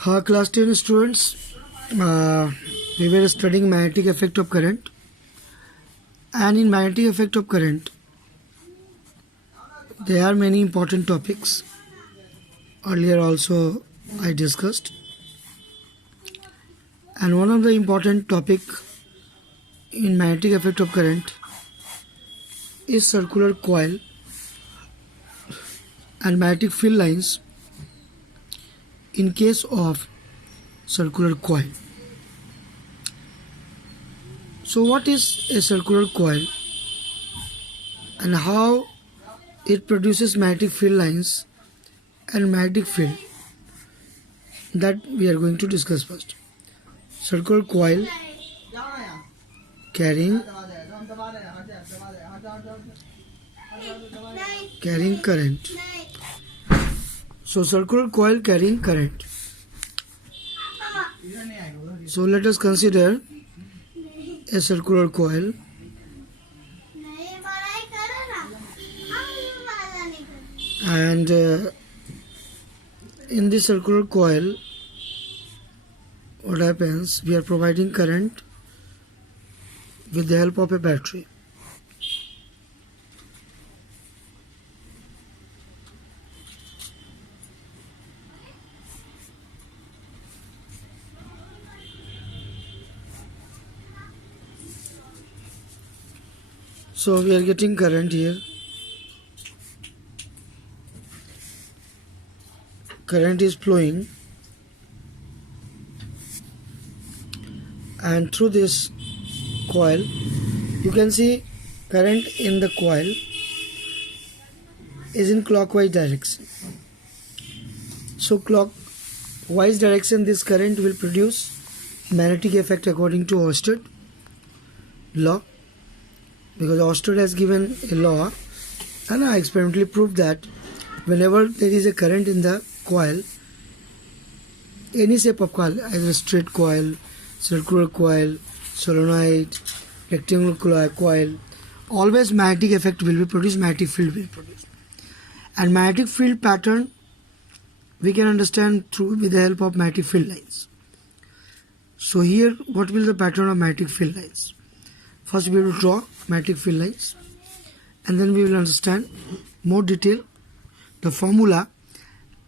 Class 10 students, we were studying magnetic effect of current, and in magnetic effect of current there are many important topics. Earlier also I discussed, and one of the important topic in magnetic effect of current is circular coil and magnetic field lines in case of circular coil. So what is a circular coil and how it produces magnetic field lines and magnetic field, that we are going to discuss first. Circular coil carrying current. So circular coil carrying current. So let us consider a circular coil, and in this circular coil what happens, we are providing current with the help of a battery. So we are getting current here. Current is flowing, and through this coil you can see current in the coil is in clockwise direction. So clockwise direction this current will produce magnetic effect according to Oersted law, because Oersted has given a law, and I experimentally proved that whenever there is a current in the coil, any shape of coil, either straight coil, circular coil, solenoid, rectangular coil, always magnetic effect will be produced, magnetic field will be produced. And magnetic field pattern we can understand through with the help of magnetic field lines. So here what will the pattern of magnetic field lines? First we will draw magnetic field lines, and then we will understand more detail the formula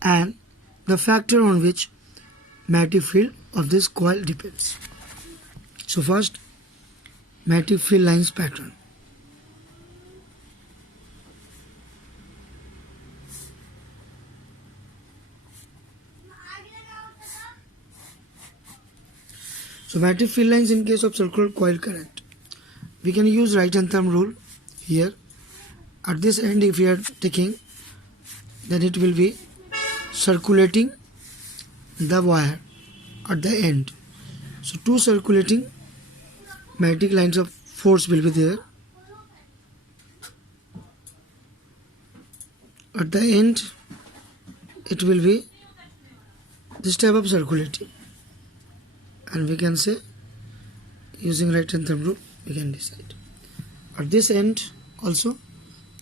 and the factor on which magnetic field of this coil depends. So first, magnetic field lines pattern. So magnetic field lines in case of circular coil current, we can use right hand thumb rule here. At this end if we are taking, then it will be circulating the wire at the end. So two circulating magnetic lines of force will be there. At the end it will be this type of circulating, and we can say using right hand thumb rule we can decide. At this end also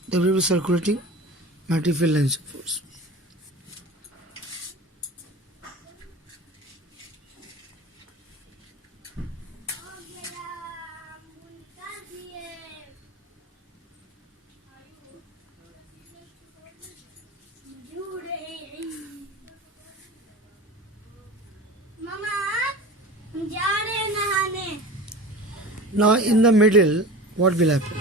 there will be circulating magnetic field lines of force. Now in the middle what will happen?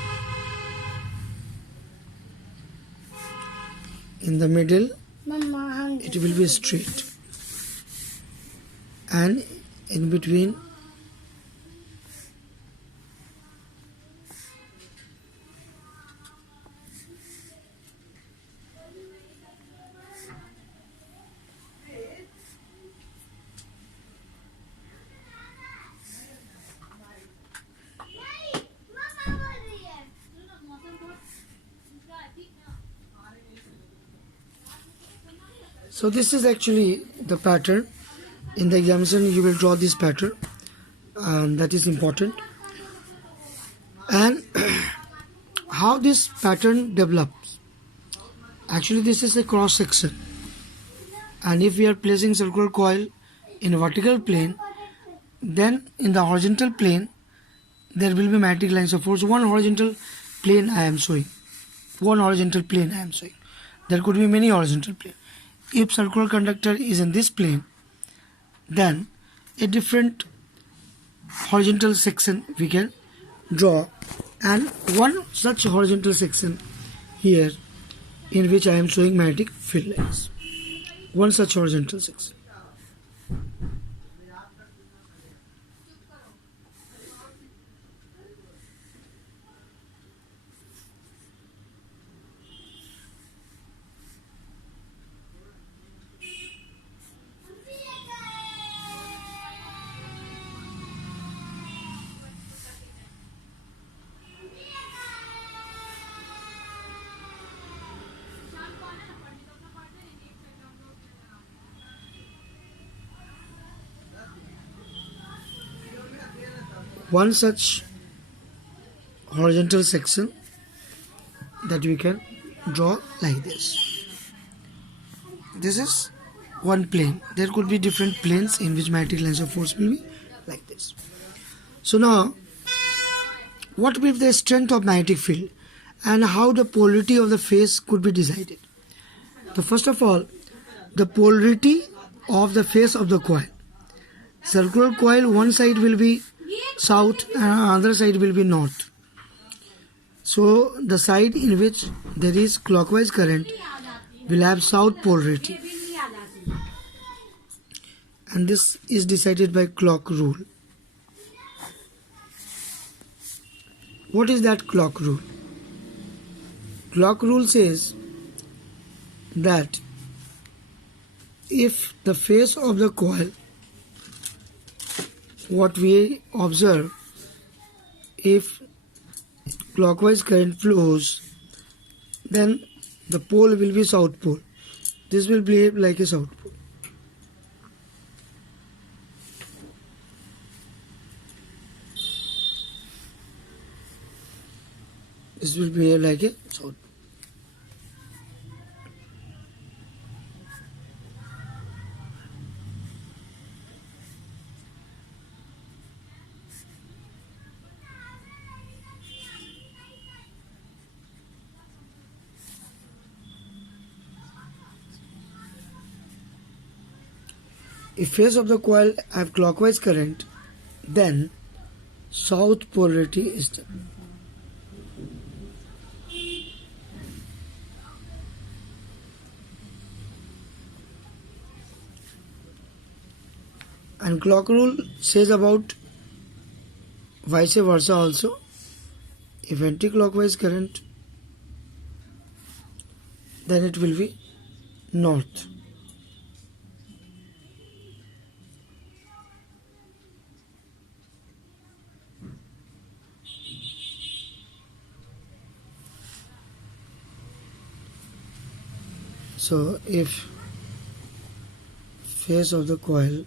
In the middle it will be straight, and in between so this is actually the pattern. In the examination you will draw this pattern, and that is important. And how this pattern develops, actually this is a cross section, and if we are placing circular coil in vertical plane, then in the horizontal plane there will be magnetic lines of force. One horizontal plane I am showing. There could be many horizontal planes. If circular conductor is in this plane, then a different horizontal section we can draw, and one such horizontal section here in which I am showing magnetic field lines. One such horizontal section. One such horizontal section that we can draw like this. This is one plane. There could be different planes in which magnetic lines of force will be like this. So now, what will be the strength of magnetic field and how the polarity of the face could be decided? So first of all, the polarity of the face of the coil. Circular coil, one side will be south and other side will be north. So the side in which there is clockwise current will have south polarity, and this is decided by clock rule. What is that clock rule? Clock rule says that if the face of the coil, what we observe, if clockwise current flows, then the pole will be south pole. This will behave like a south pole. This will behave like a south pole. If face of the coil have clockwise current, then south polarity is there. And clock rule says about vice versa also. If anti-clockwise current, then it will be north. So if face of the coil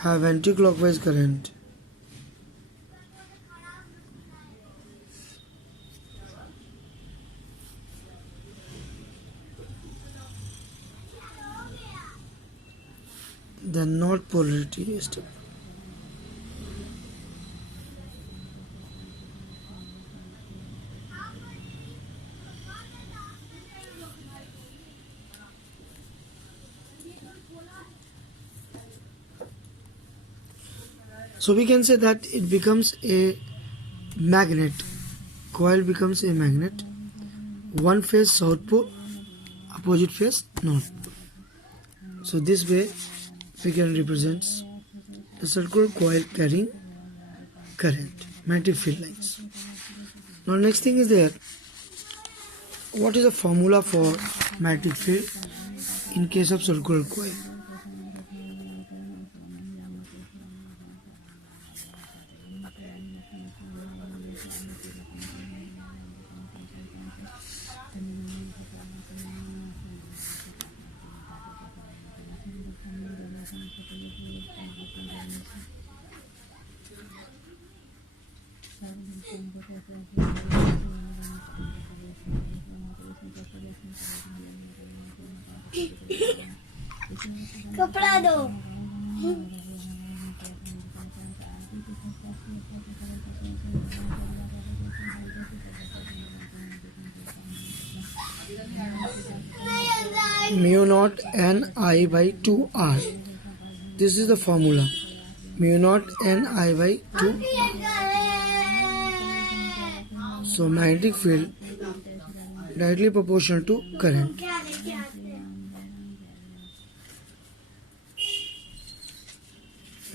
have anti-clockwise current, then north polarity is stable. So we can say that it becomes a magnet. Coil becomes a magnet. One face south pole, opposite face north pole. So this way we can represent a circular coil carrying current, magnetic field lines. Now next thing is there, what is the formula for magnetic field in case of circular coil? कपड़ा दो। Mu naught Ni by 2R. This is the formula. Mu naught Ni by 2. So magnetic field directly proportional to current.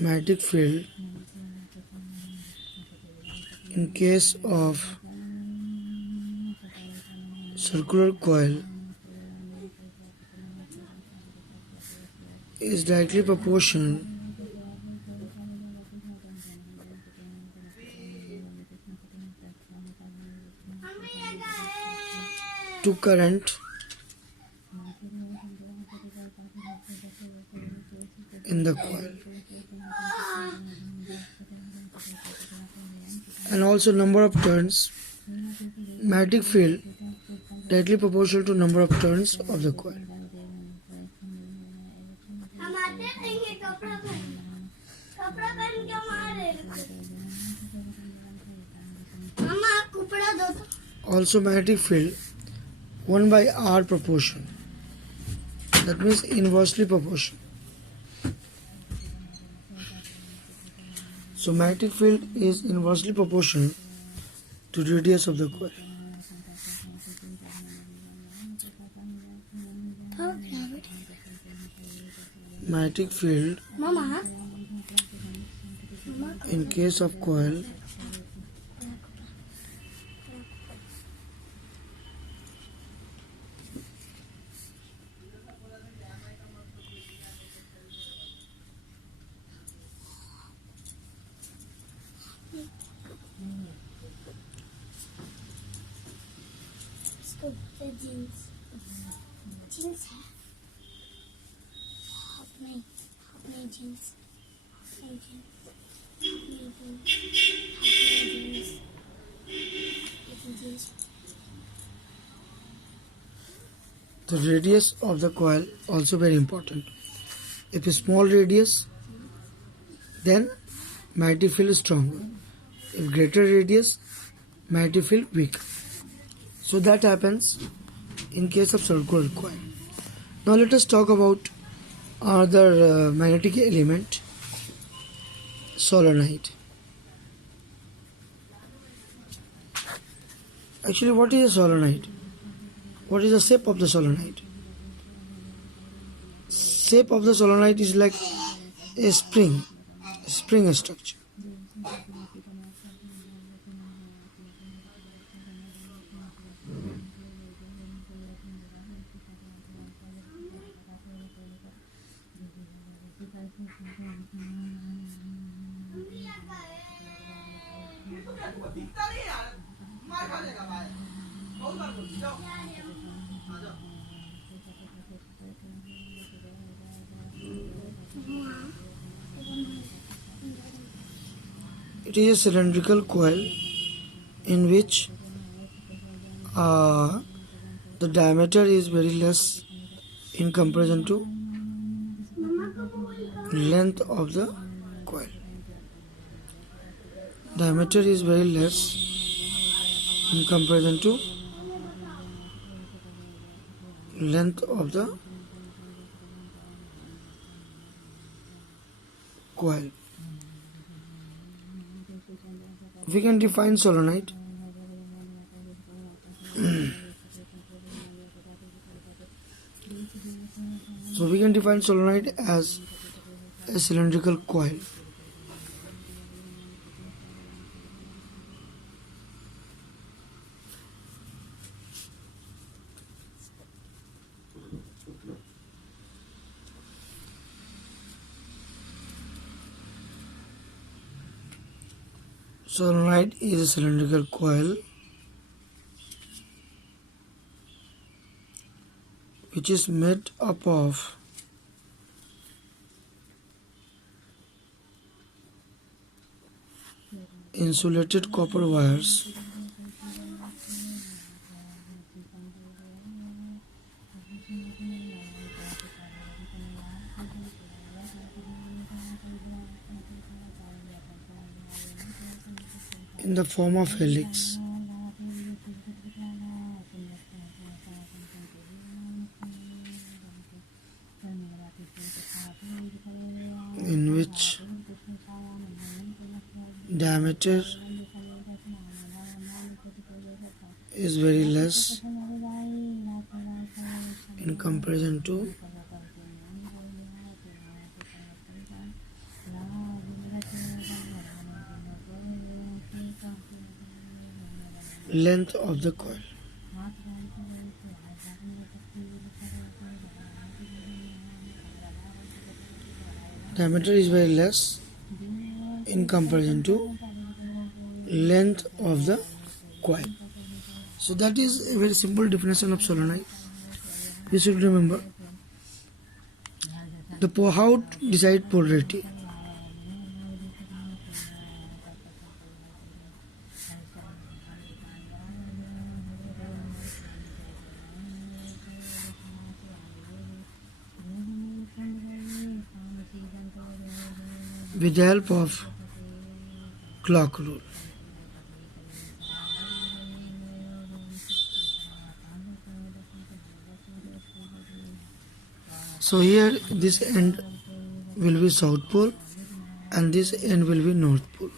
Magnetic field in case of circular coil is directly proportional to current in the coil, and also number of turns. Magnetic field directly proportional to number of turns of the coil. Also magnetic field 1 by R proportion. That means inversely proportional. So magnetic field is inversely proportional to radius of the coil. Magnetic field in case of coil जीन्स है अपने जीन्स the radius of the coil also very important. If a small radius, then magnetic field is stronger. If greater radius, magnetic field weak. So that happens in case of circular coil. Now let us talk about other magnetic element, solenoid. Actually, what is a solenoid? What is the shape of the solenoid? Shape of the solenoid is like a spring structure. It is a cylindrical coil in which the diameter is very less in comparison to length of the coil. Diameter is very less in comparison to length of the coil. We can define solenoid. So we can define solenoid as a cylindrical coil. Solenoid is a cylindrical coil which is made up of insulated copper wires in the form of helix, in which diameter is very less in comparison to length of the coil. Diameter is very less in comparison to length of the coil. So that is a very simple definition of solenoid. You should remember how to decide polarity. With the help of clock rule. So here this end will be south pole and this end will be north pole,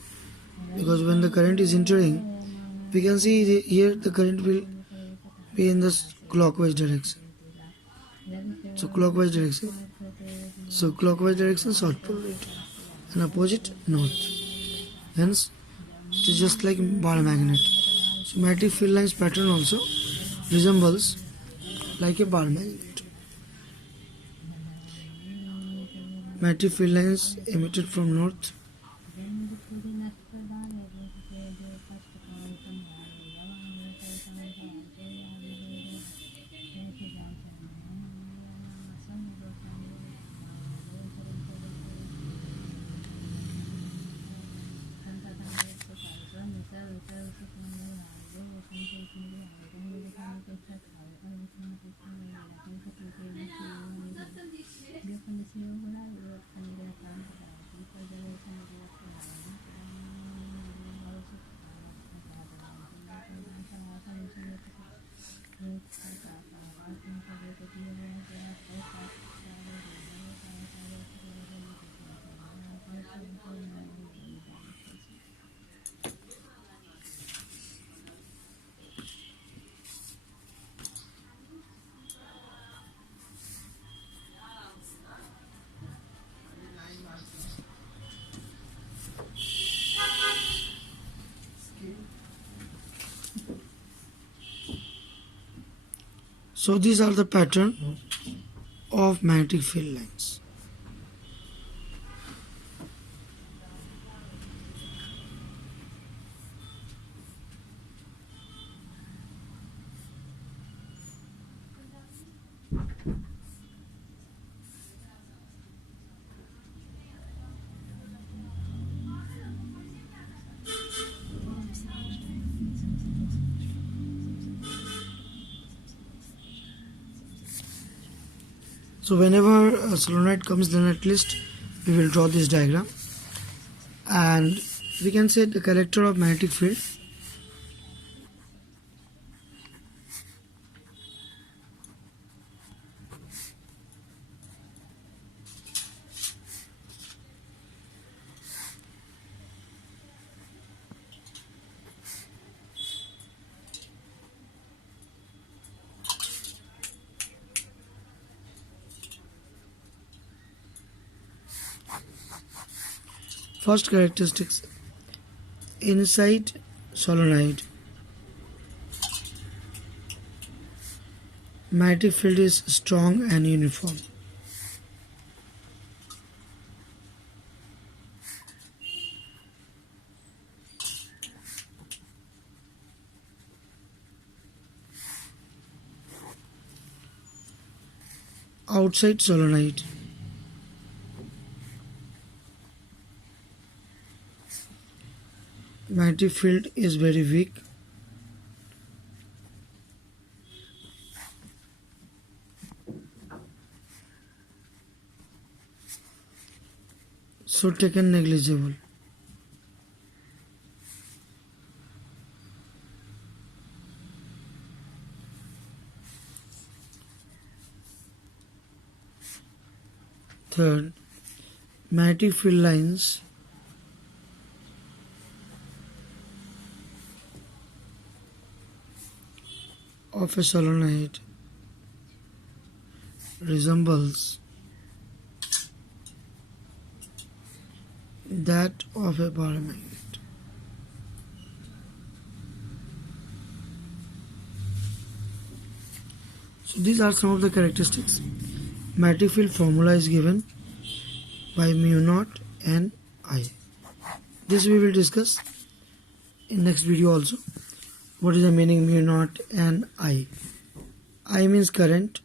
because when the current is entering, we can see here the current will be in the clockwise direction. So clockwise direction south pole, and opposite north. Hence it is just like ball magnet. So magnetic field lines pattern also resembles like a ball magnet. Magnetic field lines emitted from north So these are the pattern of magnetic field lines. So whenever a solenoid comes, then at least we will draw this diagram, and we can say the character of magnetic field. First characteristics: inside solenoid, magnetic field is strong and uniform. Outside solenoid, magnetic field is very weak. So taken negligible. Third, magnetic field lines of a solenoid resembles that of a paramagnet. So these are some of the characteristics. Magnetic field formula is given by mu naught and I. This we will discuss in next video also. What is the meaning mu naught and I? I means current,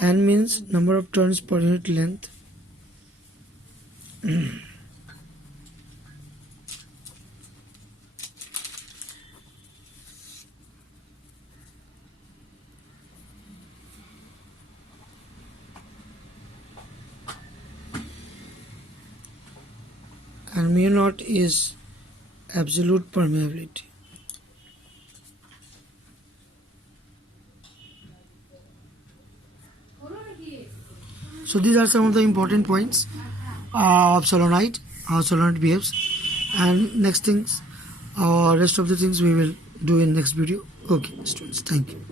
N means number of turns per unit length, and mu naught is absolute permeability. So these are some of the important points of solenoid, how solenoid behaves, and next things, rest of the things we will do in next video. Okay, students, thank you.